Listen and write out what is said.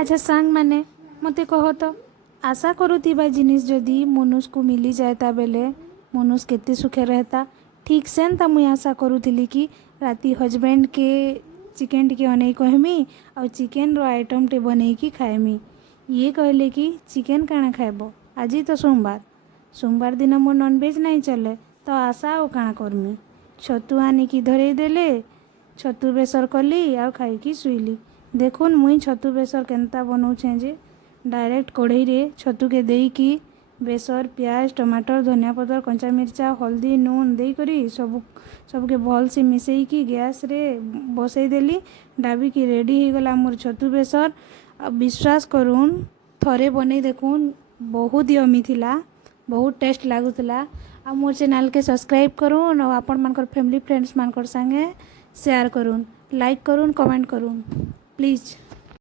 अच्छा सांग माने मते कह तो आशा करुवा जिनिस जदि मनुष्य को मिली जाता बेले मनुष्य केते सुखे रहता। ठीक सेन्ता मुई आशा करुली कि राति हजबैंड के चिकेन टी अनै कहमी आ चिकेन रो आइटम टे बनै कि खाएमी। ये कहले कि चिकेन काना खाएब आज तो सोमवार सोमवार दिन मोर नॉनवेज नहीं चले तो आशा आ काना करमी। छतु आनिकी धरई देले छतु बेसर कली आ खाई शुइली। देखुन मुई छतु बेसर केनता बनाऊे जे डायरेक्ट कढ़ई रे छतु के देकी बेसर प्याज टमाटर धनिया पतर कंचा मिर्चा हल्दी नून दे करी सबके भल से मिसईकी गैस रे बसई देली डाबी की रेडी हो गला मोर छतु बेसर। विश्वास करूँ थरे बने देखुन बहुत यमी थिला बहुत टेस्ट लगुला। आ मोर चैनल के सब्सक्राइब करूँ और आपण मानकर फैमिली फ्रेंड्स मानकर संगे शेयर करूँ लाइक करूँ कमेंट करूँ प्लीज़।